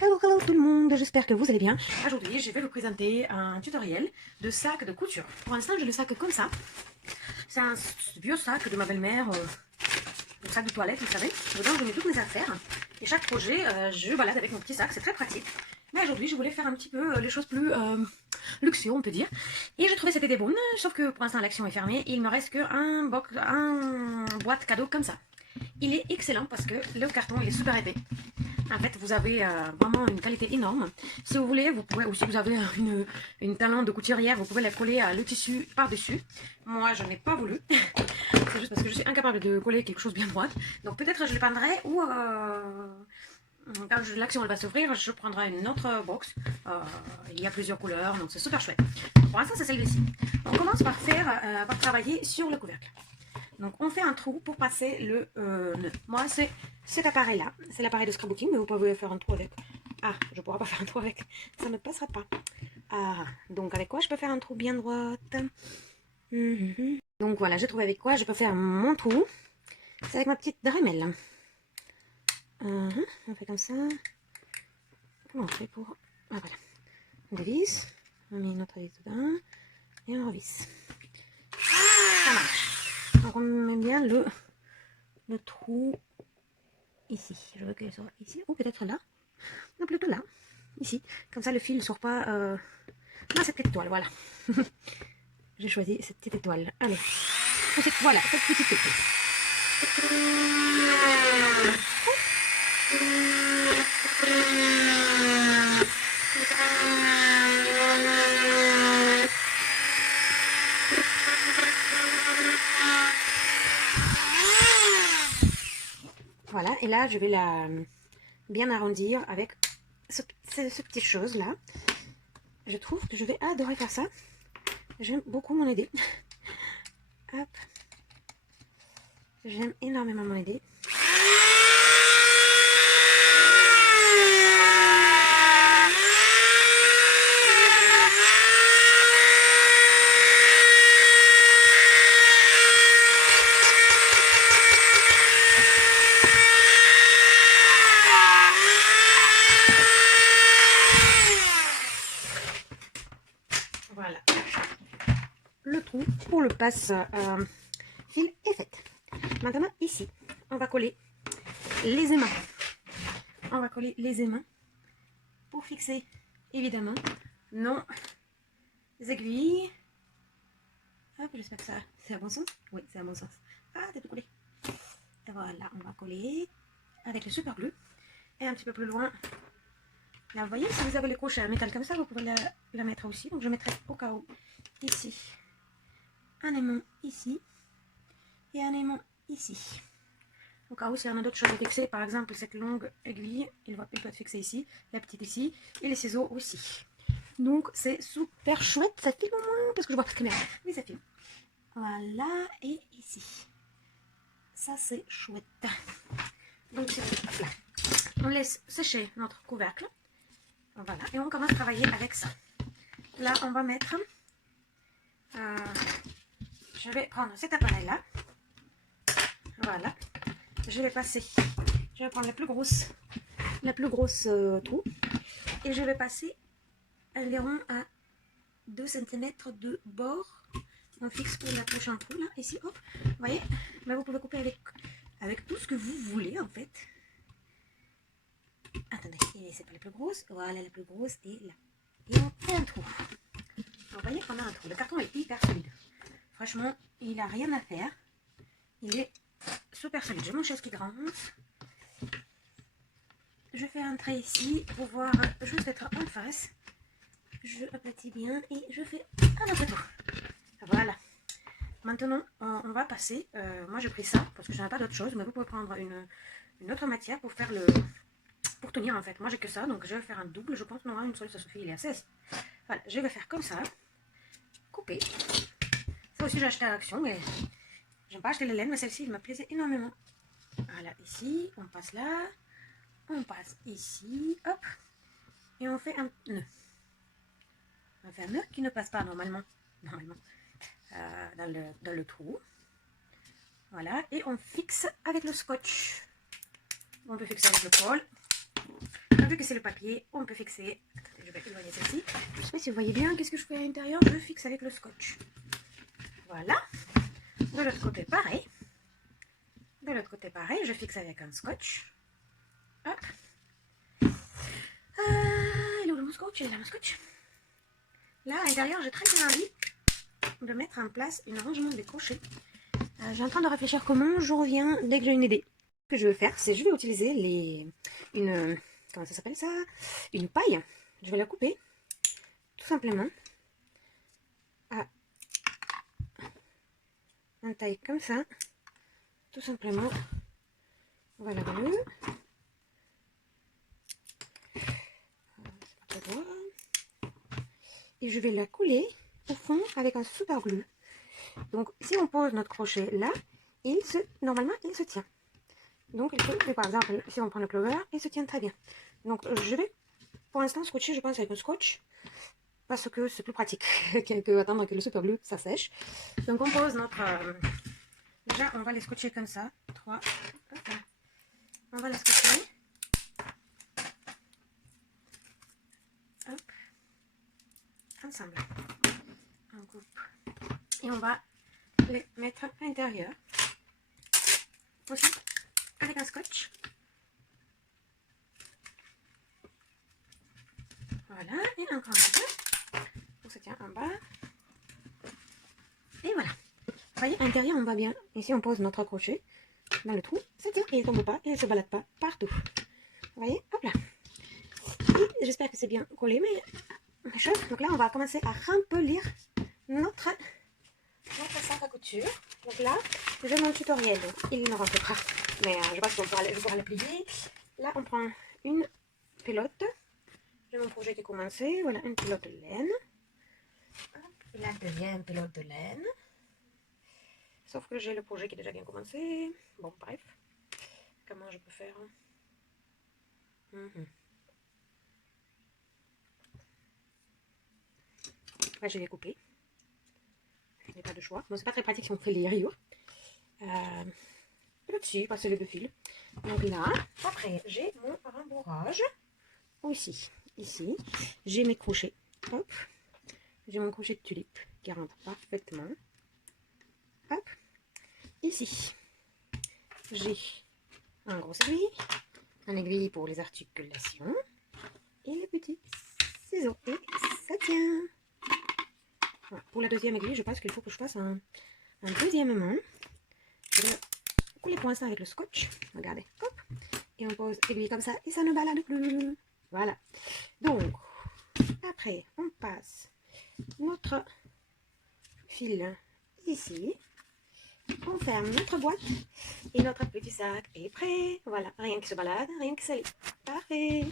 Hello, hello tout le monde, j'espère que vous allez bien. Aujourd'hui, je vais vous présenter un tutoriel de sac de couture. Pour l'instant, j'ai le sac comme ça. C'est un vieux sac de ma belle-mère, le sac de toilette, vous savez. Dedans, je mets toutes mes affaires. Et chaque projet, je balade avec mon petit sac, c'est très pratique. Mais aujourd'hui, je voulais faire un petit peu les choses plus luxueux, on peut dire. Et j'ai trouvé cette idée bonne, sauf que pour l'instant, l'action est fermée. Et il me reste qu'un boîte cadeau comme ça. Il est excellent parce que le carton il est super épais. En fait, vous avez vraiment une qualité énorme. Si vous voulez, vous pouvez, ou si vous avez une talent de couturière, vous pouvez la coller le tissu par-dessus. Moi, je n'ai pas voulu. C'est juste parce que je suis incapable de coller quelque chose bien droit. Donc peut-être je le peindrai ou quand l'action va s'ouvrir, je prendrai une autre box. Il y a plusieurs couleurs, donc c'est super chouette. Pour l'instant, c'est celle-ci. On commence par par travailler sur le couvercle. Donc on fait un trou pour passer le nœud. Moi c'est cet appareil là, c'est l'appareil de scrapbooking, mais vous pouvez faire un trou avec. Ah, je ne pourrai pas faire un trou avec, ça ne passera pas. Ah, donc avec quoi je peux faire un trou bien droit? Donc voilà, j'ai trouvé avec quoi je peux faire mon trou. C'est avec ma petite Dremel. On fait comme ça. Comment on fait pour... Ah voilà, on dévisse, on met notre vis dedans et on revisse. Ça marche. Donc on met bien le trou ici. Je veux qu'il soit ici, ou peut-être là. Non, plutôt là, ici. Comme ça, le fil ne sort pas dans cette petite étoile, voilà. J'ai choisi cette petite étoile. Allez, voilà, cette petite étoile. Voilà, et là, je vais la bien arrondir avec ce petite chose là. Je trouve que je vais adorer faire ça. J'aime beaucoup mon idée. Hop. J'aime énormément mon idée. Voilà. Le trou pour le passe-fil est fait. Maintenant, ici, on va coller les aimants. On va coller les aimants pour fixer, évidemment, nos aiguilles. Hop, j'espère que ça, c'est à bon sens. Oui, c'est à bon sens. Ah, t'es tout collé. Et voilà, on va coller avec le super glue. Et un petit peu plus loin, là, vous voyez, si vous avez les crochets à métal comme ça, vous pouvez la mettre aussi. Donc, je mettrai au cas où ici un aimant ici et un aimant ici. Au cas où, s'il y en a d'autres choses à fixer, par exemple, cette longue aiguille, il peut être fixé ici, la petite ici, et les ciseaux aussi. Donc, c'est super chouette. Ça filme au moins, parce que je vois pas de caméra. Oui, ça filme. Voilà, et ici. Ça, c'est chouette. Donc, là. On laisse sécher notre couvercle. Voilà, et on commence à travailler avec ça. Là, on va mettre... je vais prendre cet appareil-là. Voilà. Je vais passer... Je vais prendre la plus grosse trou. Et je vais passer environ à 2 cm de bord. On fixe pour la prochaine trou, là, ici, hop. Vous voyez? Là, vous pouvez couper avec tout ce que vous voulez, en fait. Attendez, c'est pas la plus grosse. Voilà, la plus grosse est là. Et on fait un trou. Vous voyez qu'on a un trou. Le carton est hyper solide. Franchement, il n'a rien à faire. Il est super solide. J'ai mon chaise qui grince. Je fais un trait ici pour pouvoir juste être en face. Je aplatis bien et je fais un autre tour. Voilà. Maintenant, on va passer. Moi, j'ai pris ça parce que je n'ai pas d'autre chose, mais vous pouvez prendre une autre matière pour faire pour tenir en fait. Moi, j'ai que ça, donc je vais faire un double. Je pense non, une seule, ça suffit. Il est à 16. Voilà, je vais faire comme ça. Couper. Ça aussi, j'ai acheté à l'Action, mais j'aime pas acheter les laines, mais celle-ci, il me plaisait énormément. Voilà, ici, on passe là. On passe ici, hop. Et on fait un nœud. On fait un nœud qui ne passe pas normalement. Dans le trou. Voilà, et on fixe avec le scotch. On peut fixer avec le col. Vu que c'est le papier, on peut fixer. Attendez, je vais éloigner celle-ci. Je ne sais pas si vous voyez bien qu'est-ce que je fais à l'intérieur. Je fixe avec le scotch. Voilà. De l'autre côté, pareil. De l'autre côté, pareil. Je fixe avec un scotch. Hop. Il est où le scotch? Il est là, le scotch. Là, à l'intérieur, j'ai très bien envie de mettre en place un rangement des crochets. J'ai en train de réfléchir comment. Je reviens dès que j'ai une idée. Ce que je vais faire, c'est je vais utiliser comment ça s'appelle ça? Une paille. Je vais la couper, tout simplement, à une taille comme ça. Tout simplement. Voilà, voilà. Et je vais la couler au fond avec un super glue. Donc, si on pose notre crochet là, normalement, il se tient. Donc, par exemple, si on prend le clover, il se tient très bien. Donc, je vais, pour l'instant, scotcher, je pense, avec un scotch, parce que c'est plus pratique que attendre que le super glue, ça sèche. Donc, on pose notre... déjà, on va les scotcher comme ça. 3. On va les scotcher. Hop. Ensemble. On coupe. Et on va les mettre à l'intérieur. Aussi, avec un scotch. Voilà, et encore un peu. On se tient en bas. Et voilà. Vous voyez, à l'intérieur, on va bien. Ici, on pose notre crochet dans le trou. Ça tient, et il ne tombe pas, et il ne se balade pas partout. Vous voyez, hop là. Et j'espère que c'est bien collé, mais chose. Donc là, on va commencer à remplir notre sac à couture. Donc là, j'ai mon tutoriel. Il ne rentre pas, mais je pense qu'on pourra le plier. Là, on prend une pelote. J'ai mon projet qui est commencé. Voilà, une pelote de laine. Et la deuxième pelote de laine. Sauf que j'ai le projet qui est déjà bien commencé. Bon, bref. Comment je peux faire? Là, je vais couper. Je n'ai pas de choix. Bon, c'est pas très pratique si on fait les rayures. Là-dessus, passer le fil. Donc là, après, j'ai mon rembourrage. Aussi, ici, j'ai mes crochets. Hop. J'ai mon crochet de tulipe qui rentre parfaitement. Hop. Ici, j'ai un gros aiguille, un aiguille pour les articulations et les petits ciseaux. Et ça tient. Voilà. Pour la deuxième aiguille, je pense qu'il faut que je fasse un deuxièmement. Je vais couler pour l'instant avec le scotch. Regardez. Hop. Et on pose l'aiguille comme ça et ça ne balade plus. Voilà. Donc, après, on passe notre fil ici. On ferme notre boîte et notre petit sac est prêt. Voilà, rien qui se balade, rien qui s'allie. Parfait.